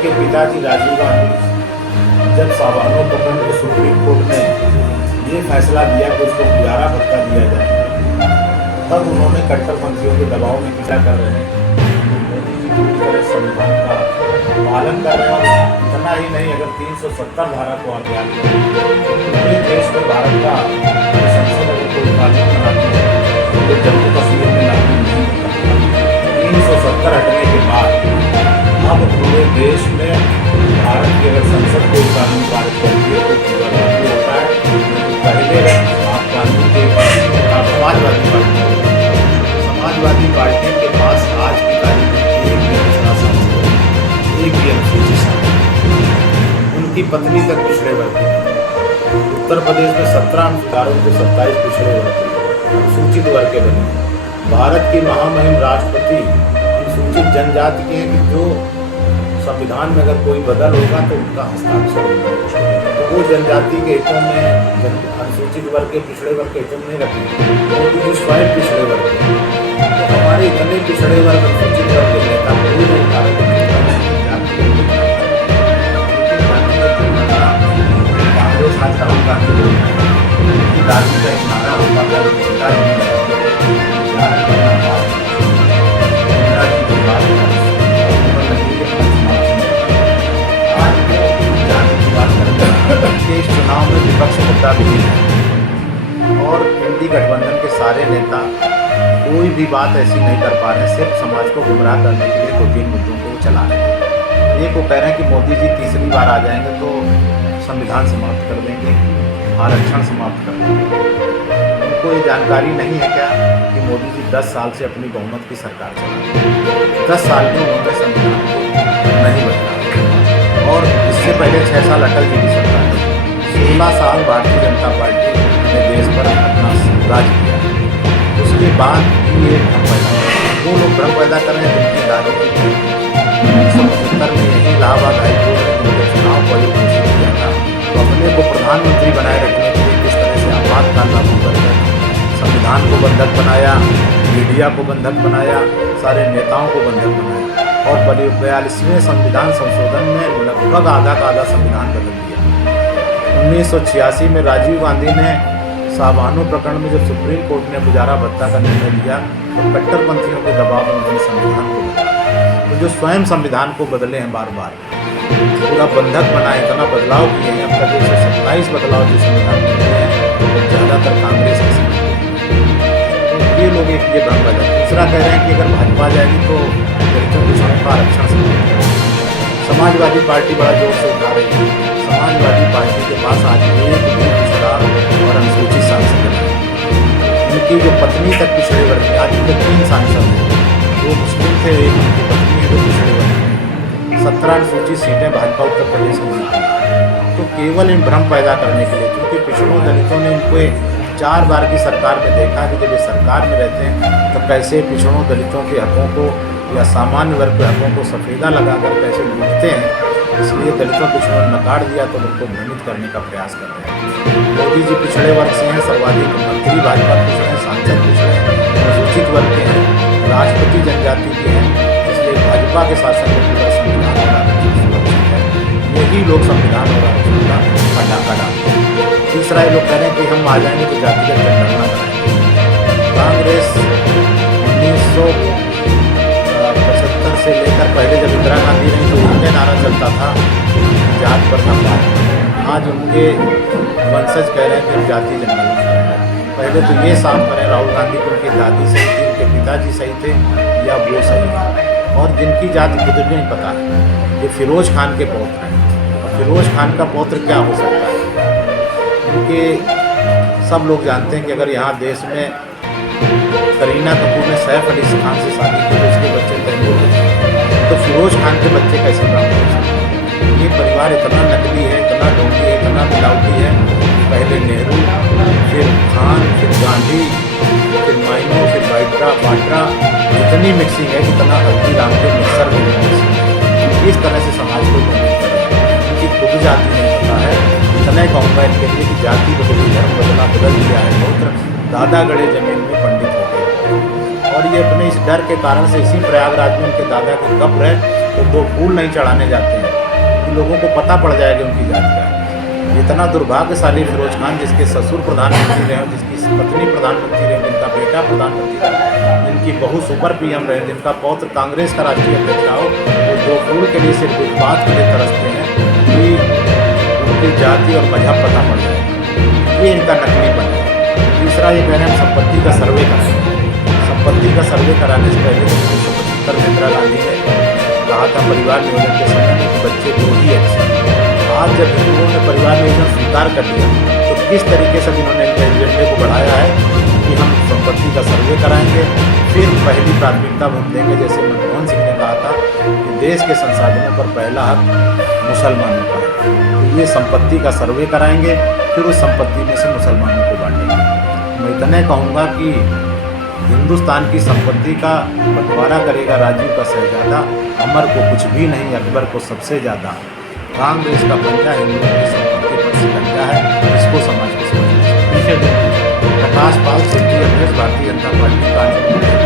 उनके पिताजी राजीव गांधी जब सावानो प्रकरण को सुप्रीम कोर्ट ने ये फैसला दिया कि उसको गुजारा भत्ता दिया जाए, तब उन्होंने कट्टरपंथियों के दबाव में क्या कर रहे हैं, संविधान का पालन कर रहे हैं। और इतना ही नहीं, अगर 370 धारा को आप याद करें, पूरे देश में भारत का संसद अगर कोई कानून बनाती है तो जम्मू कश्मीर में लागू नहीं होता। 370 हटने के बाद अब पूरे देश में भारत की अगर संसद कोई कानून पारित करती है तो पूरा लागू होता है। पहले आप कानून के समाजवादी पार्टी के पास आज की तारीख में एक भी दूसरा सांसद, एक भी अनुसूचित सांसद, उनकी पत्नी तक पिछड़े वर्ग की। उत्तर प्रदेश में 17 अनुसूचितों के 27 पिछड़े वर्ग के अनुसूचित वर्ग के बने। भारत की महामहिम राष्ट्रपति अनुसूचित जनजाति के हैं कि जो संविधान में अगर कोई बदल होगा तो उनका हस्ताक्षर होगा, तो वो जनजाति के हितों में, अनुसूचित वर्ग के पिछड़े वर्ग के हितों में नहीं रखेंगे, वो जो स्वयं पिछड़े वर्ग के। तो हमारे इतने पिछड़े वर्ग अनुसूचित वर्ग के नेता पूरे भारत में कांग्रेस आज राहुल गांधी की राजनीति का एक नारा होगा इस चुनाव में विपक्ष मुद्दा भी है और इंडी गठबंधन के सारे नेता कोई भी बात ऐसी नहीं कर पा रहे हैं, सिर्फ समाज को गुमराह करने के लिए 2-3 मुद्दों को चला रहे हैं। एक वो कह रहे हैं कि मोदी जी तीसरी बार आ जाएंगे तो संविधान समाप्त कर देंगे, आरक्षण समाप्त कर देंगे। उनको ये जानकारी नहीं है क्या कि मोदी जी 10 साल से अपनी बहुमत की सरकार चला रहे हैं। 10 साल में उन्होंने संविधान को नहीं बदला और इससे पहले 6 साल अटल जी की सरकार, 16 साल भारतीय जनता पार्टी ने देश पर अपना राज किया। उसके बाद ये वो लोग भ्रम पैदा कर रहे हैं जिनकी दादी 1970 में यही इलाहाबाद हाईकोर्ट ने उनके चुनाव को आयोग घोषित किया था, तो अपने को प्रधानमंत्री बनाए रखने के लिए किस तरह से आपातकाल लागू कर रहे हैं, संविधान को बंधक बनाया, मीडिया को बंधक बनाया, सारे नेताओं को बंधक बनाया और 42वें संविधान संशोधन में लगभग आधा का आधा संविधान बदल दिया। 1986 में राजीव गांधी ने सावानो प्रकरण में जब सुप्रीम कोर्ट ने गुजारा भत्ता का निर्णय लिया तो कट्टरपंथियों के दबाव में उन्होंने संविधान को बदला। तो जो स्वयं संविधान को बदले हैं बार बार, पूरा बंधक बनाए, इतना बदलाव किए हैं, अब तक 127 बदलाव जो संविधान में हुए हैं तो ज़्यादातर कांग्रेस के समय। तो ये लोग एक ये भ्रम पैदा। दूसरा कह रहे हैं कि अगर भाजपा जाएगी तो दलितों पिछड़ों का आरक्षण समाप्त। समाजवादी पार्टी बड़ा जोर से उठा रही है। समाजवादी पार्टी के पास आज एक भी पिछड़ा और अनुसूचित सांसद है। उनकी जो पत्नी तक पिछड़े वर्ग की, आज उनके 3 सांसद हैं, 2 मुस्लिम थे, एक उनकी पत्नी है जो पिछड़े वर्ग की। 17 अनुसूचित सीटें भाजपा उत्तर प्रदेश में जीती। तो केवल इन भ्रम पैदा करने के लिए, क्योंकि पिछड़ों दलितों ने इनको 4 बार की सरकार में देखा कि जब ये सरकार में रहते हैं तो कैसे पिछड़ों दलितों के हकों को या सामान्य वर्ग के हकों को सफेदा लगाकर कैसे लूटते हैं। इसलिए दलितों पिछड़ों ने नकार दिया तो उनको भ्रमित करने का प्रयास कर रहे हैं। मोदी जी पिछड़े वर्ग से हैं, सर्वाधिक मंत्री भाजपा पिछड़े, सांसद पिछड़े, अनुसूचित वर्ग के हैं, राष्ट्रपति जनजाति के हैं, इसलिए भाजपा के शासन में पूरा संविधान और आरक्षण सुरक्षित है। यही लोग संविधान और आरक्षण का पटाखा डालते हैं। तीसरा ये लोग कह रहे हैं कि हम आ जाएंगे तो जातिगत जनगणना कराएंगे। कांग्रेस 1975 से लेकर पहले जब इंदिरा गांधी रही तो उनका नारा चलता था जात पर हम बात। आज उनके वंशज कह रहे हैं कि हम जाति जनगणना कराएंगे। पहले तो ये साफ करें राहुल गांधी को उनकी दादी सही थी, उनके पिताजी सही थे या वो सही है, और जिनकी जाति खुद भी नहीं पता है। ये फिरोज खान के पौत्र हैं और फिरोज खान का पौत्र क्या हो सकता है। उनके सब लोग जानते हैं कि अगर यहाँ देश में करीना कपूर ने सैफ अली खान से शादी की तो उसके बच्चे तैमूर होते, तो फिरोज खान के बच्चे कैसे प्राप्त हो सकते हैं। ये परिवार इतना नकली है, इतना ढोंगी है, इतना मिलावटी है। पहले नेहरू, फिर खान, फिर गांधी, फिर माइनो, फिर बाड्रा, इतनी मिक्सिंग है कि इतना हल्दीराम के मिक्सर में मिक्सिंग है। इस तरह से समाज को उनकी खुद जाति नहीं पता है। इतना कहूँगा इनके लिए कि जाति बदली, धर्म बदला, बदल दिया है बहुत। दादा गड़े जमीन में पंडित हो गए और ये अपने इस डर के कारण से इसी प्रयागराज में उनके दादा के कब्र है तो 2 फूल नहीं चढ़ाने जाते हैं कि लोगों को पता पड़ जाए कि उनकी जात क्या है। इतना दुर्भाग्यशाली फिरोज खान, जिसके ससुर प्रधानमंत्री रहे, जिसकी पत्नी प्रधानमंत्री रहे, जिनका बेटा प्रधानमंत्री रहा, जिनकी बहू सुपर पीएम रहे, जिनका पौत्र कांग्रेस का राष्ट्रीय अध्यक्ष रहा हो, वो 2 फूल के लिए सिर्फ इस बात के लिए तरसते हैं कि उनकी जाति और मजहब पता पड़ जाए। ये इनका नकलीपन है। तीसरा ये कह रहे हैं हम संपत्ति का सर्वे कराएंगे। संपत्ति का सर्वे कराने से पहले 1975 में इंदिरा गांधी ने कहा था परिवार नियोजन के समय में कि बच्चे 2 ही अच्छे हैं। आज जब हिंदुओं ने परिवार नियोजन स्वीकार कर लिया तो किस तरीके से इन्होंने इनके एजेंडे को बढ़ाया है कि हम संपत्ति का सर्वे कराएंगे, फिर पहली प्राथमिकता वोट देंगे। जैसे मनमोहन सिंह ने कहा था कि देश के संसाधनों पर पहला हक मुसलमानों का है, तो ये संपत्ति का सर्वे कराएंगे, फिर उस संपत्ति में से मुसलमानों को बांटेंगे। मैं इतने कहूँगा कि हिंदुस्तान की संपत्ति का बंटवारा करेगा राजीव का शहजादा, अमर को कुछ भी नहीं, अकबर को सबसे ज़्यादा। कांग्रेस का पंजा हिंदुओं की संपत्ति पर सिकंजा है, इसको समाज को समझना चाहिए। प्रकाश पाल, भारतीय जनता पार्टी कानून